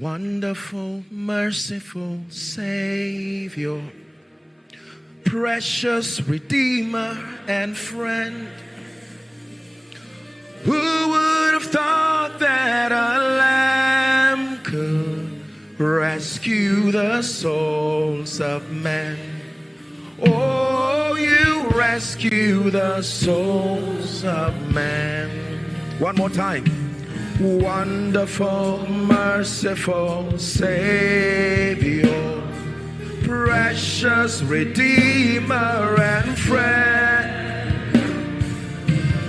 Wonderful, merciful Savior, precious Redeemer and friend. Who would have thought that a lamb could rescue the souls of men? Oh, you rescue the souls of men. One more time. Wonderful, merciful Savior, precious Redeemer and friend.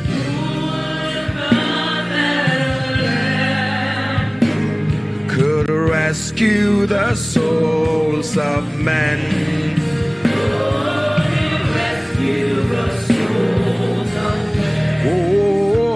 Who would have thought that a lamb could rescue the souls of men? Oh, you rescue the souls of men. Oh,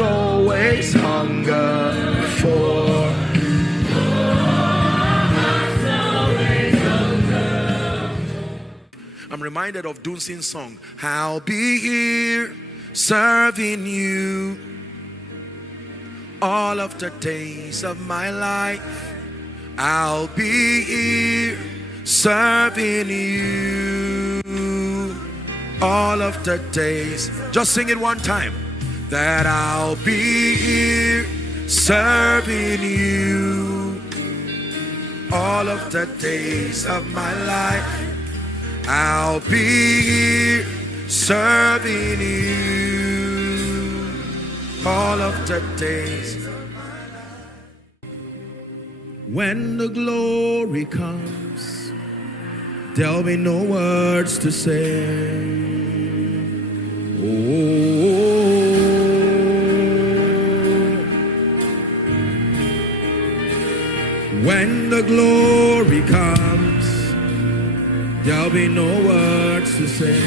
always hunger for. I'm reminded of Dunsin's song, I'll be here serving you all of the days of my life. I'll be here serving you all of the days. Just sing it one time. That I'll be here serving you all of the days of my life. I'll be here serving you all of the days. When the glory comes, there'll be no words to say. Oh, when the glory comes, there'll be no words to say.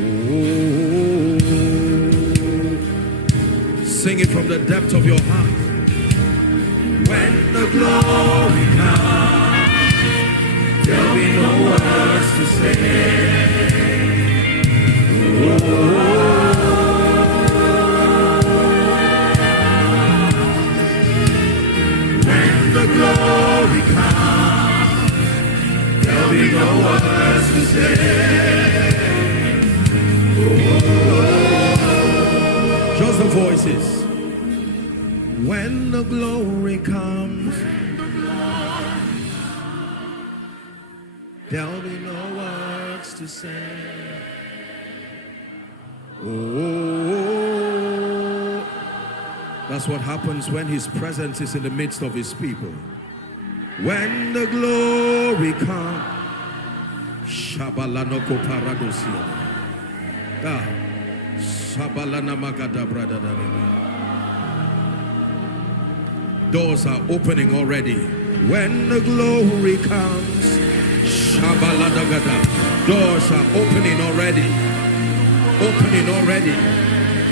Oh, sing it from the depth of your heart. When the glory comes, there'll be no words to say. Oh, the glory comes, there'll be no words to say. Oh, just the voices. When the glory comes, there'll be no words to say. Oh, that's what happens when his presence is in the midst of his people. When the glory comes, Shabalanoko Paradosia. Shabalana Magada Brada. Doors are opening already. When the glory comes, Shabaladagada. Doors are opening already. Opening already.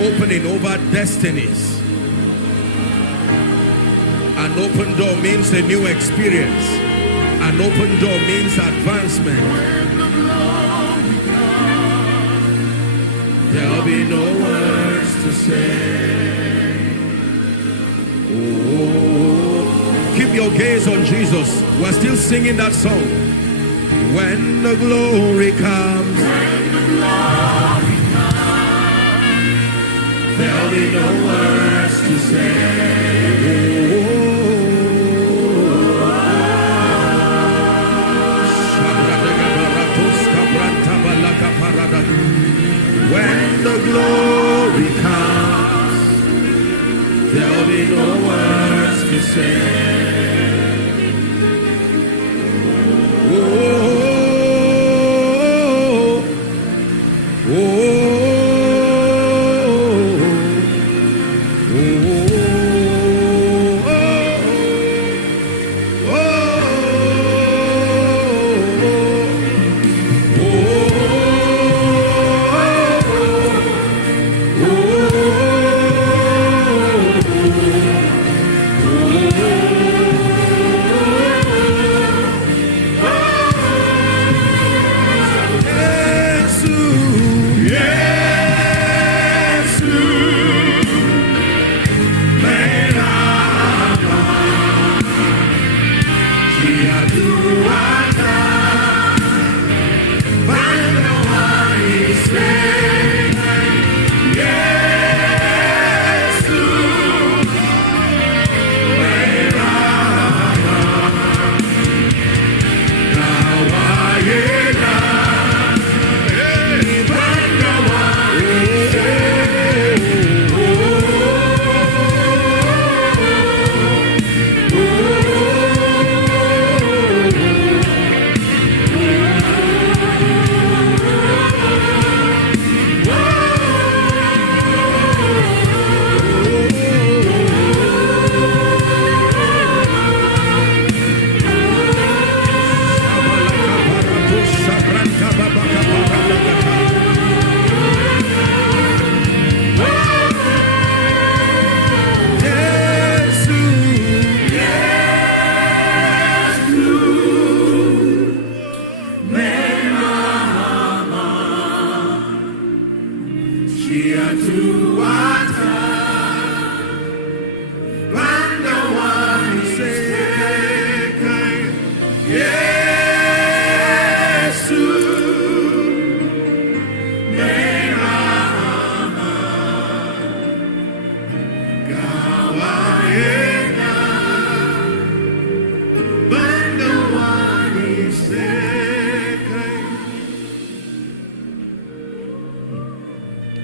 Opening over destinies. An open door means a new experience. An open door means advancement. There'll be no words to say. Oh, keep your gaze on Jesus. We're still singing that song. When the glory comes, there'll be no words to say. When the glory comes, there'll be no words to say. Oh, oh, oh, oh, oh. to water. When the one is taken, yes,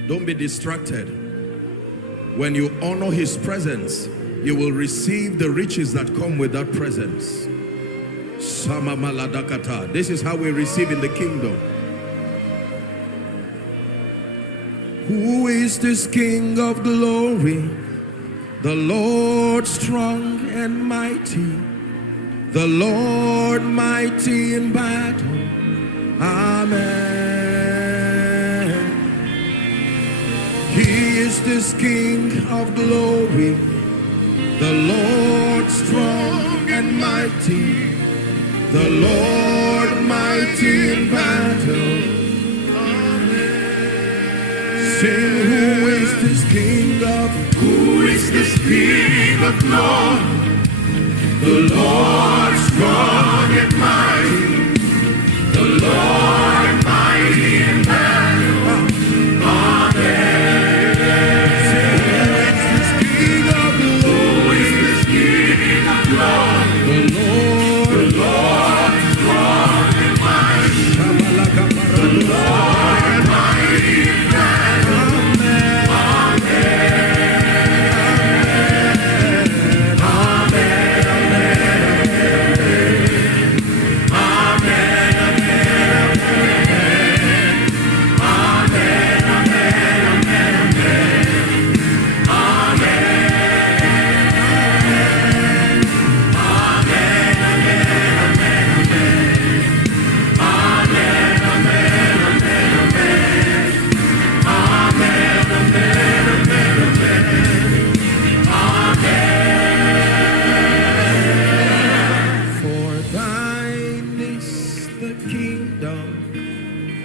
don't be distracted. When you honor his presence, you will receive the riches that come with that presence. This is how we receive in the kingdom. Who is this King of glory? The Lord strong and mighty, the Lord mighty in battle. Amen. He is this King of glory, the Lord strong and mighty, the Lord mighty in battle. Sing, who is this King of? Who is this King of glory? The Lord strong and mighty, the Lord mighty in battle. Amen. Sing, who is this King of glory? Who is this King of glory? The Lord strong and mighty, the Lord mighty in battle.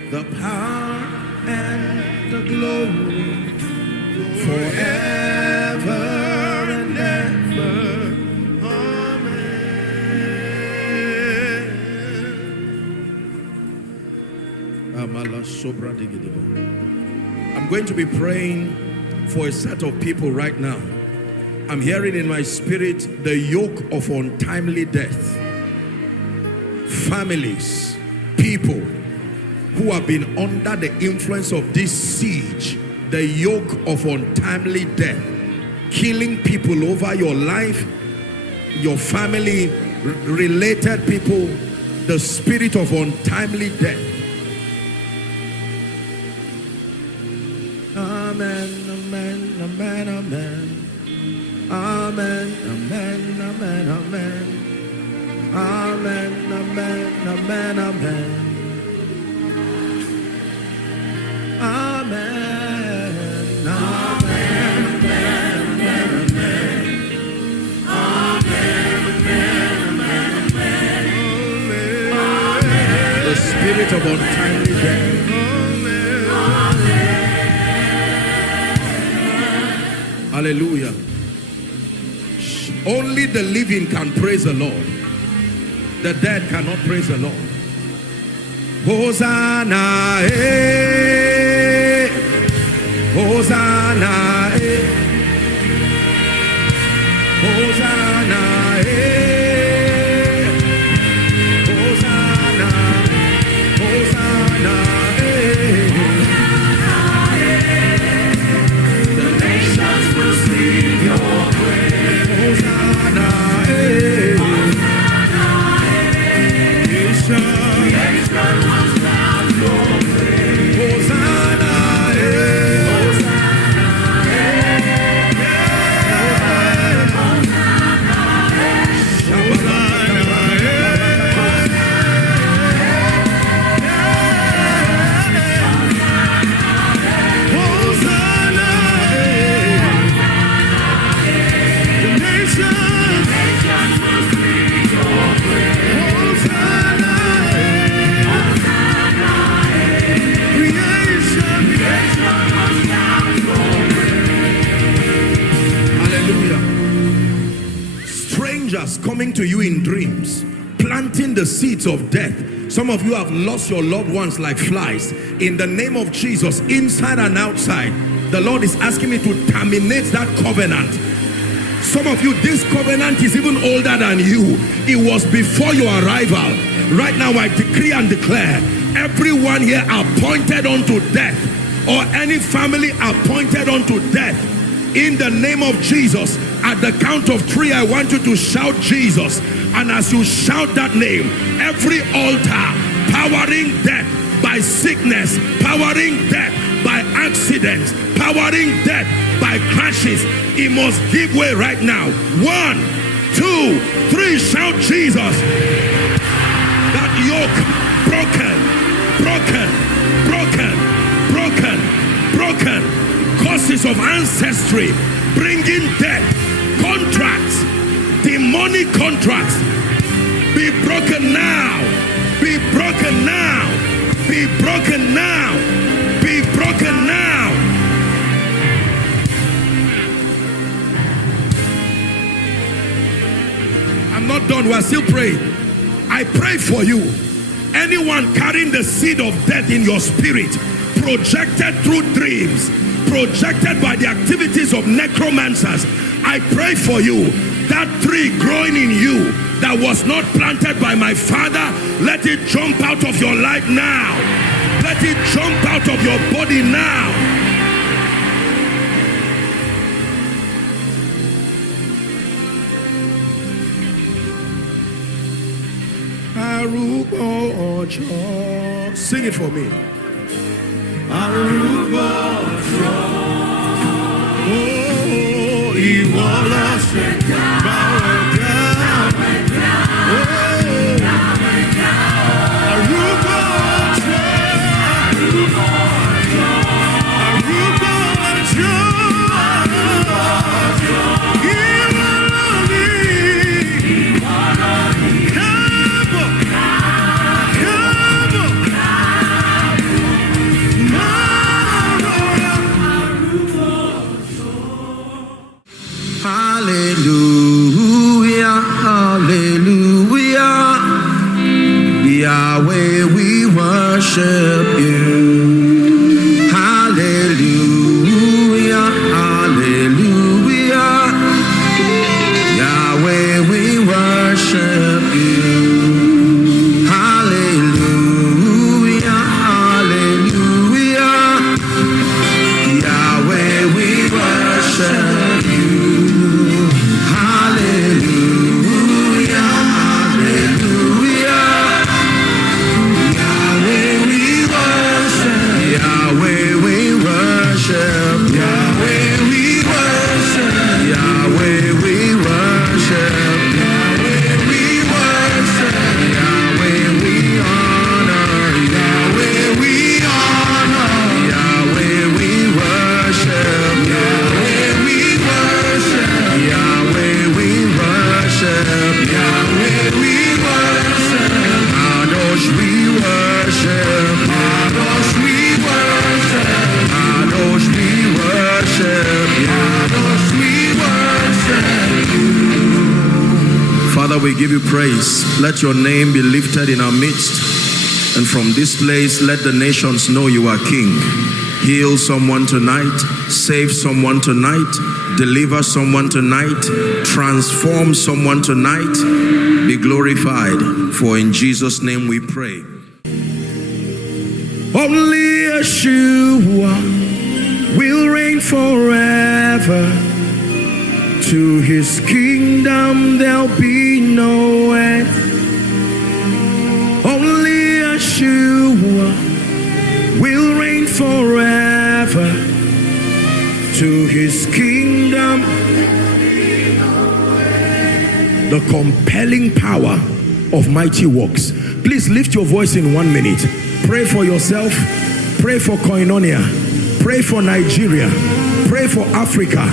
The power and the glory forever and ever. Amen. I'm going to be praying for a set of people right now. I'm hearing in my spirit the yoke of untimely death. Families, people who have been under the influence of this siege, the yoke of untimely death, killing people over your life, your family, related people, the spirit of untimely death. Amen, amen, amen, amen. Amen, amen, amen, amen. Amen, amen, amen, amen. Amen. Amen. Amen. The spirit of untimely death. Hallelujah. Only the living can praise the Lord. The dead cannot praise the Lord. Hosanna, eh. Hosanna, eh. Hosanna, eh. Hosanna, Hosanna, eh. The nations will sing your praise. Hosanna, eh. Creation will shout your praise. Hosanna, eh. Hosanna, eh. soldiers coming to you in dreams, planting the seeds of death. Some of you have lost your loved ones like flies. In the name of Jesus, inside and outside, the Lord is asking me to terminate that covenant. Some of you, this covenant is even older than you. It was before your arrival. Right now, I decree and declare, everyone here appointed unto death, or any family appointed unto death, in the name of Jesus, at the count of 3, I want you to shout Jesus. And as you shout that name, every altar powering death by sickness, powering death by accidents, powering death by crashes, it must give way right now. 1, 2, 3, shout Jesus. That yoke broken, broken, broken, broken, broken. Causes of ancestry, bringing death, contracts, demonic contracts, be broken now, be broken now, be broken now, be broken now. I'm not done, we're still praying. I pray for you, anyone carrying the seed of death in your spirit, projected through dreams, projected by the activities of necromancers, I pray for you, that tree growing in you that was not planted by my father, let it jump out of your life now. Let it jump out of your body now. Sing it for me. Hallelujah, hallelujah, Yahweh, we worship you. Hallelujah, hallelujah, Yahweh, we worship you. Hallelujah, hallelujah, Yahweh, we worship you. Father, we give you praise. Let your name be lifted in our midst. And from this place, let the nations know you are King. Heal someone tonight. Save someone tonight. Deliver someone tonight. Transform someone tonight. Be glorified. For in Jesus' name we pray. Only Yeshua will reign forever. To his kingdom there'll be no end. Only Yeshua will reign forever. To his kingdom. The compelling power of mighty works. Please lift your voice in 1 minute. Pray for yourself. Pray for Koinonia. Pray for Nigeria. Pray for Africa.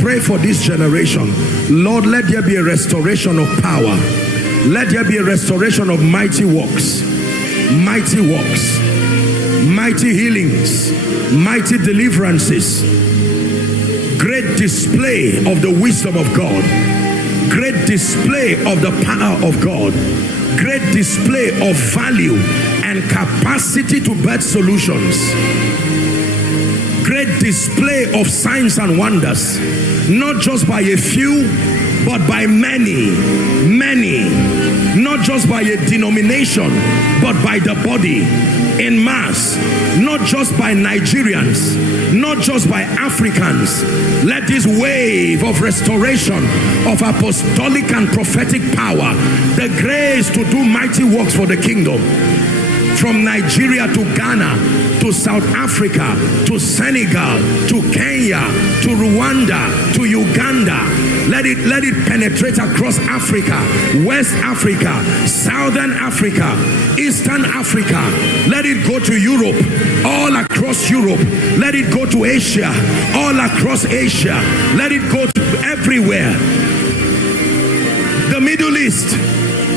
Pray for this generation. Lord, let there be a restoration of power. Let there be a restoration of mighty works. Mighty works. Mighty healings. Mighty deliverances. Great display of the wisdom of God. great display of the power of God, great display of value and capacity to birth solutions, great display of signs and wonders, not just by a few, but by many, many, not just by a denomination, but by the body, in mass, not just by Nigerians, not just by Africans. Let this wave of restoration of apostolic and prophetic power, the grace to do mighty works for the kingdom, from Nigeria to Ghana, to South Africa, to Senegal, to Kenya, to Rwanda, to Uganda. Let it penetrate across Africa, West Africa, Southern Africa, Eastern Africa. Let it go to Europe, all across Europe. Let it go to Asia, all across Asia. Let it go to everywhere. The Middle East,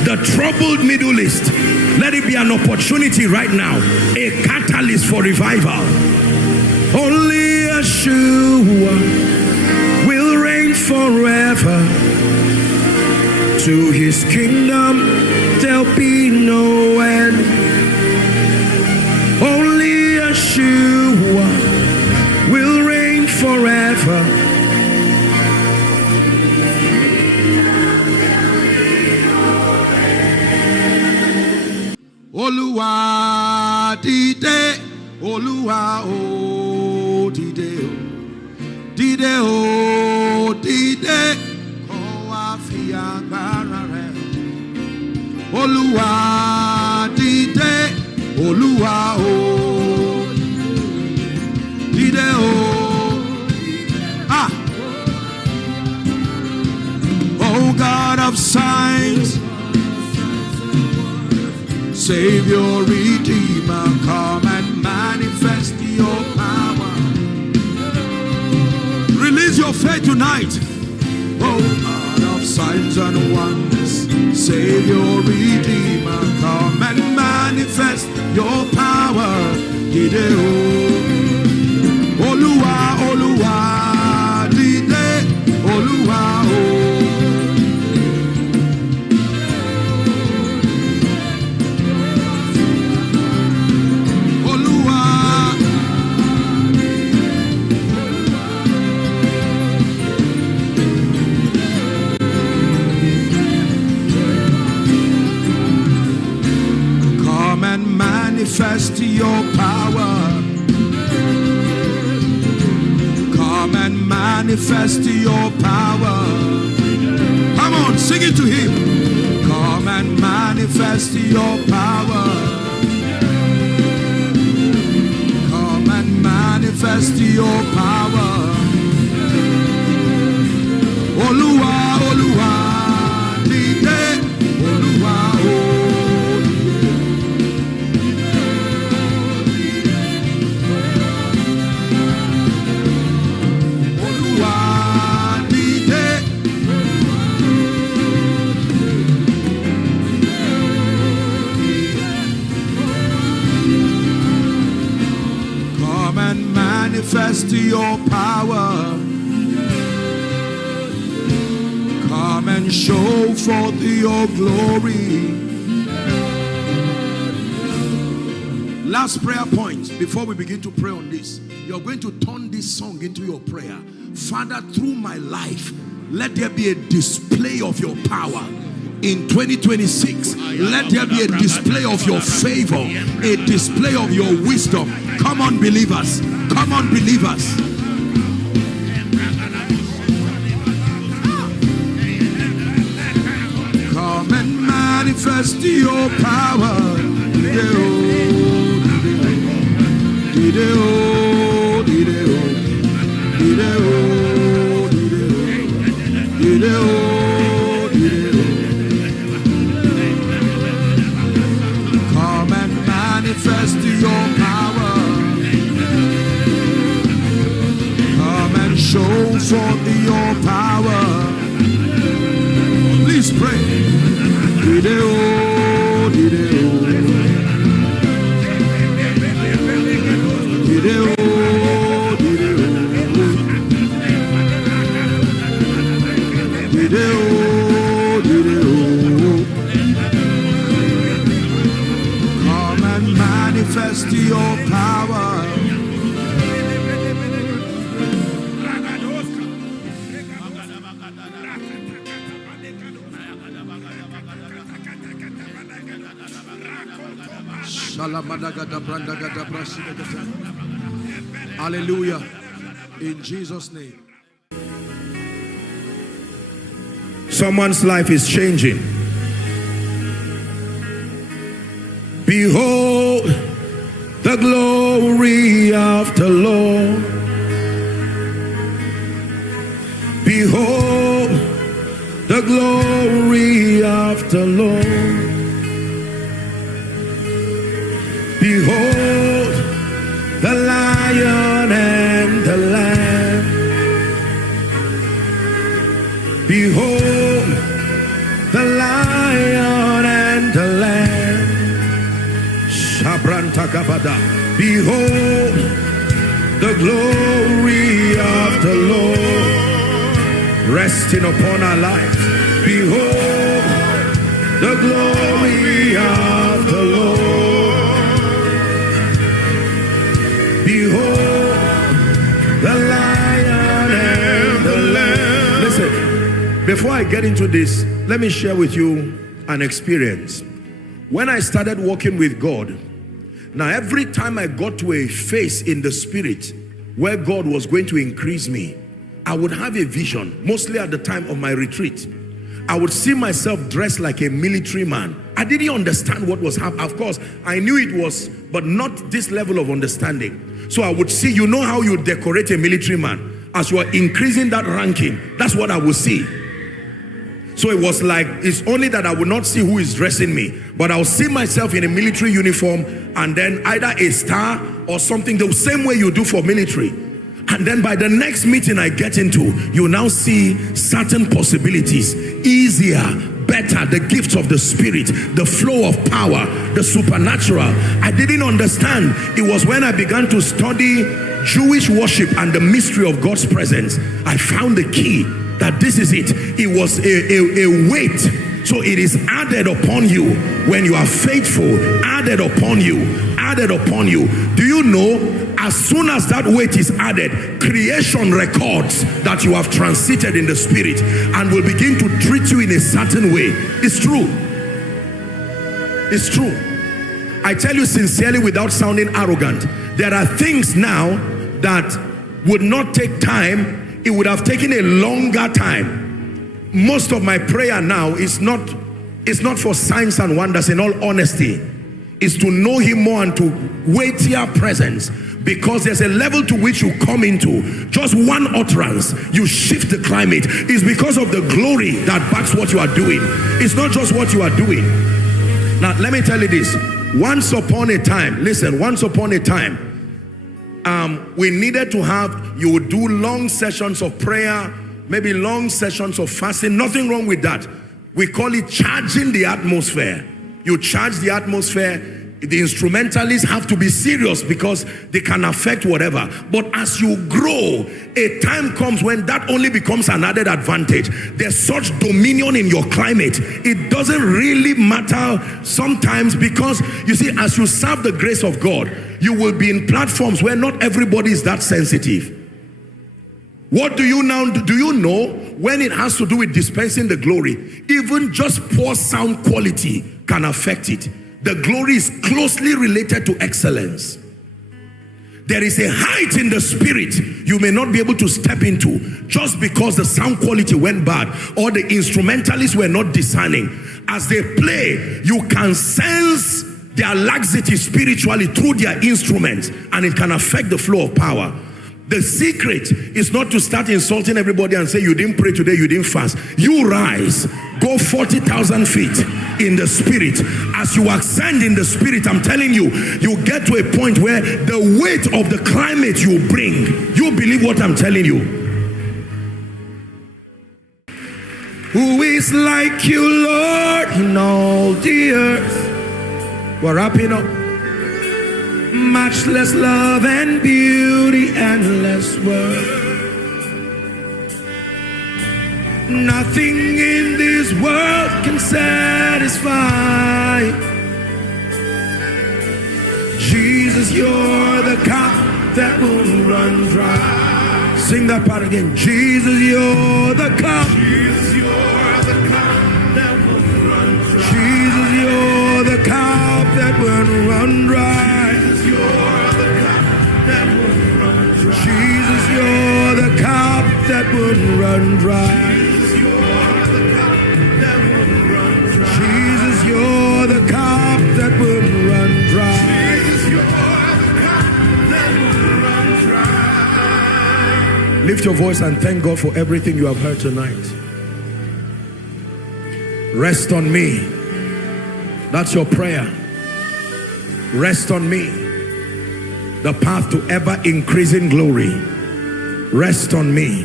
the troubled Middle East. Let it be an opportunity right now, a catalyst for revival. Only Yeshua will reign forever. To his kingdom there'll be no end. Only Yeshua will reign forever. Oluwa dide, Oluwa o dide, dide o dide, ko wa fi agbára rẹ̀. Oluwa dide, Oluwa o dide o. Oh God of signs, Savior, Redeemer, come and manifest your power. Release your faith tonight. Oh God of signs and wonders, Savior, Redeemer, come and manifest your power. Dide o, Oluwa, Oluwa, dide, Oluwa o. Manifest your power. Come and manifest your power. Come on, sing it to him. Come and manifest your power. Come and manifest your power. Oluwa, Oluwa, dide, Oluwa, oh. Manifest your power. Come and show forth your glory. Last prayer point before we begin to pray on this. You're going to turn this song into your prayer. Father, through my life, let there be a display of your power. In 2026, let there be a display of your favor, a display of your wisdom. Come on, believers. Come on, believers. Come and manifest your power. Come and manifest your power. Show forth your power. Please pray. Dide-o, dide-o. Dide-o, dide-o. Dide-o. Hallelujah. In Jesus' name. Someone's life is changing. Behold the glory of the Lord. Behold the glory of the Lord. Behold the Lion and the Lamb. Behold the Lion and the Lamb. Behold the glory of the Lord resting upon our lives. Behold the glory of the Lord. Behold the Lion and the Lamb. Listen, before I get into this, let me share with you an experience. When I started walking with God, now every time I got to a phase in the spirit where God was going to increase me, I would have a vision, mostly at the time of my retreat. I would see myself dressed like a military man. I didn't understand what was happening. Of course, I knew it was, but not this level of understanding. So I would see, you know how you decorate a military man? As you are increasing that ranking, that's what I would see. So it was like, it's only that I would not see who is dressing me, but I'll see myself in a military uniform and then either a star or something, the same way you do for military. And then by the next meeting I get into, you now see certain possibilities, easier, better, the gifts of the Spirit, the flow of power, the supernatural. I didn't understand. It was when I began to study Jewish worship and the mystery of God's presence, I found the key that this is it. It was a weight. So it is added upon you when you are faithful, added upon you, added upon you. Do you know, as soon as that weight is added, creation records that you have transited in the spirit and will begin to treat you in a certain way. It's true. It's true. I tell you sincerely, without sounding arrogant, there are things now that would not take time. It would have taken a longer time. Most of my prayer now is not for signs and wonders, in all honesty. Is to know him more and to weightier presence. Because there's a level to which you come into, just one utterance, you shift the climate. It's because of the glory that backs what you are doing. It's not just what you are doing. Now let me tell you this. Once upon a time, listen, once upon a time, we needed to have, you would do long sessions of prayer, maybe long sessions of fasting. Nothing wrong with that. We call it charging the atmosphere. You charge the atmosphere. The instrumentalists have to be serious because they can affect whatever. But as you grow, a time comes when that only becomes an added advantage. There's such dominion in your climate. It doesn't really matter sometimes, because you see, as you serve the grace of God, you will be in platforms where not everybody is that sensitive. What do you now do? Do you know when it has to do with dispensing the glory, even just poor sound quality can affect it. The glory is closely related to excellence. There is a height in the spirit you may not be able to step into just because the sound quality went bad or the instrumentalists were not discerning. As they play, you can sense their laxity spiritually through their instruments, and it can affect the flow of power. The secret is not to start insulting everybody and say, you didn't pray today, you didn't fast. You rise, go 40,000 feet in the spirit. As you ascend in the spirit, I'm telling you, you get to a point where the weight of the climate you bring, you believe what I'm telling you. Who is like you, Lord, in all the earth? We're wrapping up. Matchless love and beauty, endless worth. Nothing in this world can satisfy. Jesus, you're the cup that will run dry. Sing that part again. Jesus, you're the cup. Jesus, you're the cup that will run dry. Jesus, you're the cup that will run dry. Jesus, you're the cup that would run dry. Jesus, you're the cup that would run dry. Lift your voice and thank God for everything you have heard tonight. Rest on me. That's your prayer. Rest on me. The path to ever increasing glory. Rest on me.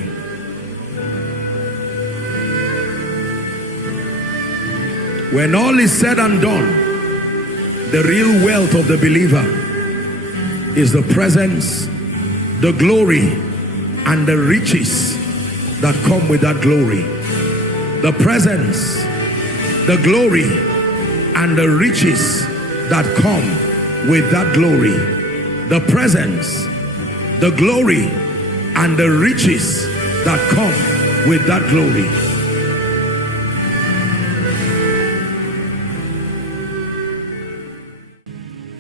When all is said and done, the real wealth of the believer is the presence, the glory, and the riches that come with that glory. The presence, the glory, and the riches that come with that glory. The presence, the glory, and the riches that come with that glory.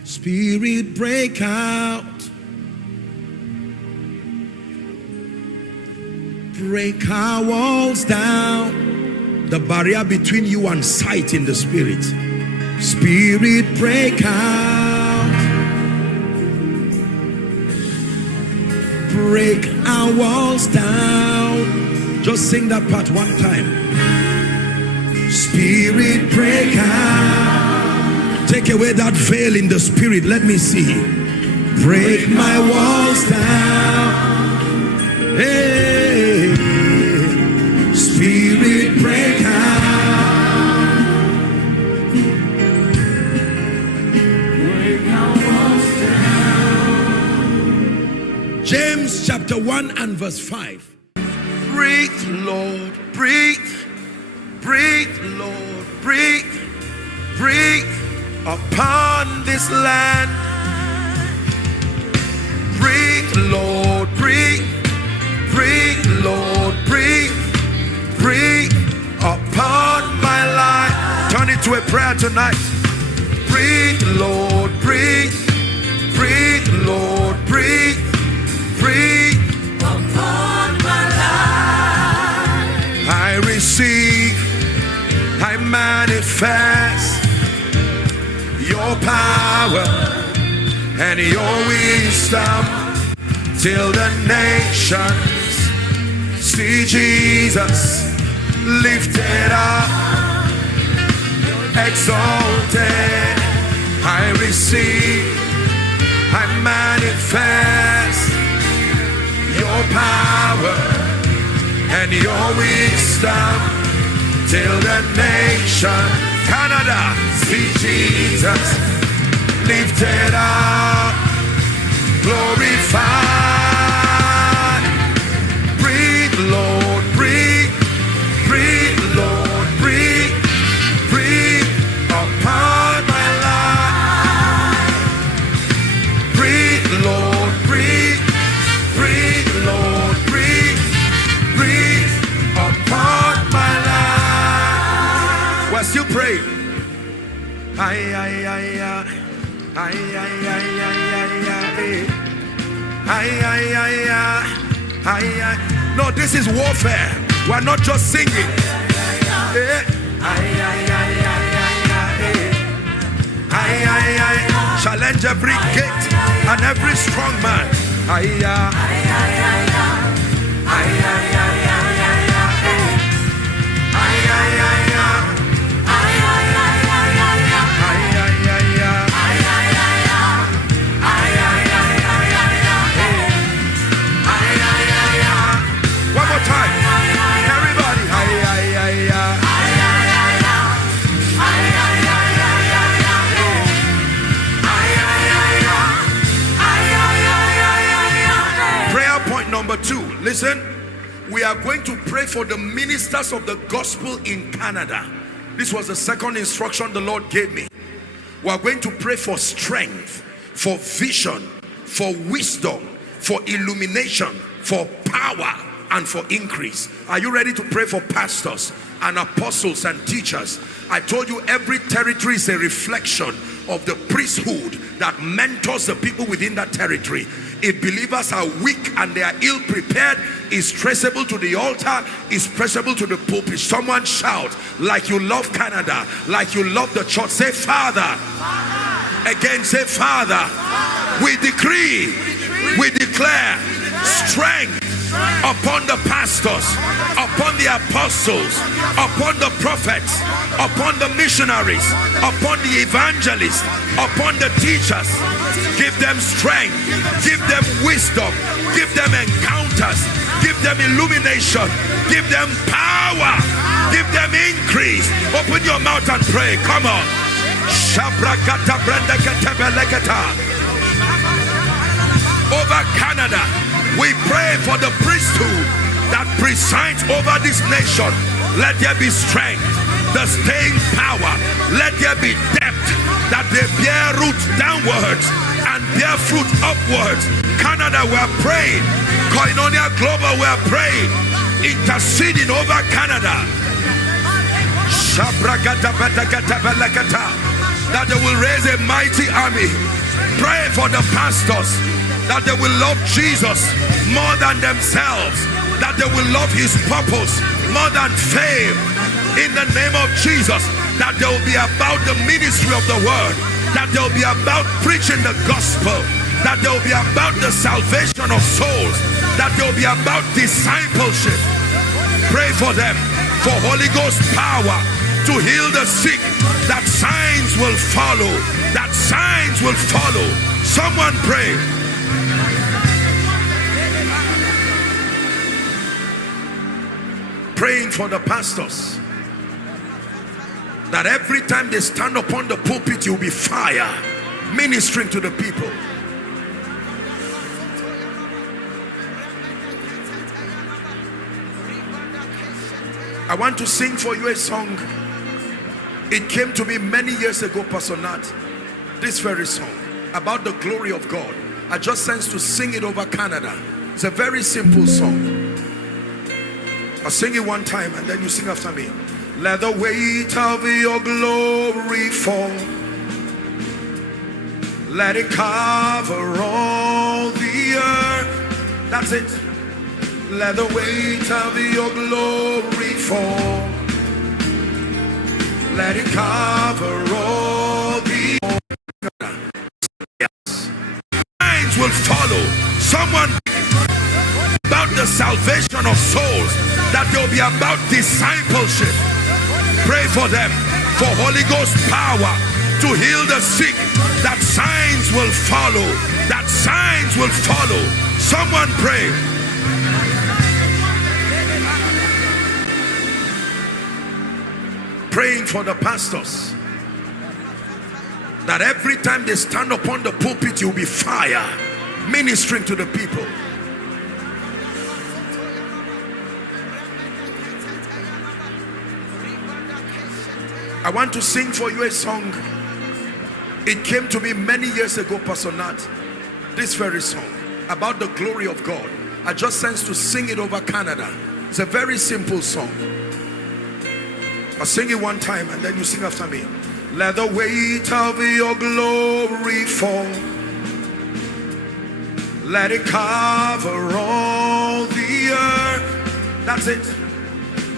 Spirit, break out. Break our walls down. The barrier between you and sight in the spirit. Spirit, break out. Break our walls down. Just sing that part one time. Spirit, break out. Take away that veil in the spirit. Let me see. Break my walls down. Hey, Spirit, break out. Break our walls down. James chapter 1 and verse 5. Breathe, Lord, breathe. Breathe, Lord, breathe. Breathe upon this land. Breathe, Lord, breathe. Breathe, Lord, breathe. Breathe upon my life. Turn it to a prayer tonight. Breathe, Lord, breathe. Breathe, Lord, breathe. Breathe upon my life. I receive, I manifest your power and your wisdom till the nations see Jesus lifted up, exalted. I receive, I manifest your power and your wisdom till the nation, Canada, see Jesus lifted up, glorified. Breathe, Lord, breathe. Breathe, Lord, breathe. Breathe upon my life. Breathe, Lord, breathe. Breathe, Lord, breathe. Breathe upon my life. We're still praying. Ay, ay, ay, ay. Ay, ay, ay, ay, ay, ay. Ay, ay, ay, ay. Ay, ay. No, this is warfare. We're not just singing. Ay, ay, ay, ay, ay. Ay, ay, ay. Challenge every gate and every strong man. Ay, ay, ay, ay, ay. Ay, ay, ay, ay, ay. Number 2, listen, we are going to pray for the ministers of the gospel in Canada. This was the second instruction the Lord gave me. We are going to pray for strength, for vision, for wisdom, for illumination, for power, and for increase. Are you ready to pray for pastors and apostles and teachers? I told you every territory is a reflection of the priesthood that mentors the people within that territory. If believers are weak and they are ill prepared, is traceable to the altar, is traceable to the pulpit. Someone shout, like you love Canada, like you love the church. Say, Father. Again, say, Father. We decree, we declare strength upon the pastors, upon the apostles, upon the prophets, upon the missionaries, upon the evangelists, upon the teachers. Give them strength, give them wisdom, give them encounters, give them illumination, give them power, give them increase. Open your mouth and pray. Come on. Over Canada, we pray for the priesthood that presides over this nation. Let there be strength, the staying power. Let there be depth, that they bear root downwards and bear fruit upwards. Canada, we are praying. Koinonia Global, we are praying. Interceding over Canada. That they will raise a mighty army. Pray for the pastors, that they will love Jesus more than themselves, that they will love his purpose more than fame. In the name of Jesus, that they will be about the ministry of the word, that they will be about preaching the gospel, that they will be about the salvation of souls, that they will be about discipleship. Pray for them, for Holy Ghost power to heal the sick, that signs will follow, that signs will follow. Someone pray. Praying for the pastors, that every time they stand upon the pulpit, you'll be fire, ministering to the people. I want to sing for you a song. It came to me many years ago, Pastor Nat, this very song about the glory of God. I just sensed to sing it over Canada. It's a very simple song. I'll sing it one time and then you sing after me. Let the weight of your glory fall. Let it cover all the earth. That's it. Let the weight of your glory fall. Let it cover all the earth. Yes. Signs will follow. Someone about the salvation of souls, that they'll be about discipleship. Pray for them, for Holy Ghost power to heal the sick, that signs will follow, that signs will follow. Someone pray. Praying for the pastors, that every time they stand upon the pulpit, you'll be fire, ministering to the people. I want to sing for you a song. It came to me many years ago, Pastor Nat, this very song about the glory of God. I just sensed to sing it over Canada. It's a very simple song. I'll sing it one time and then you sing after me. Let the weight of your glory fall. Let it cover all the earth. That's it.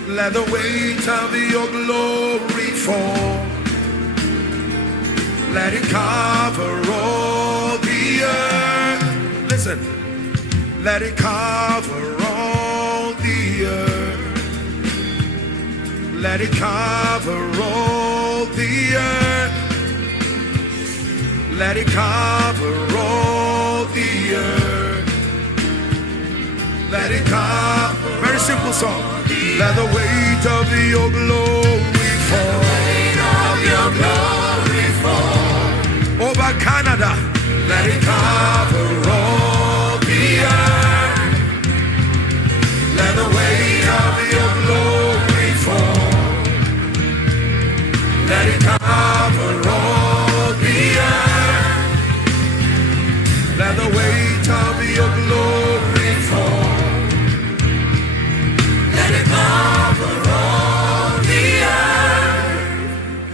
Let the weight of your glory fall. Let it cover all the earth. Listen. Let it cover all the earth. Let it cover all the earth. Let it cover all the earth. Let it cover. Very simple song. Let the weight of your glory fall. Let the weight of your glory fall. Over Canada. Let it cover.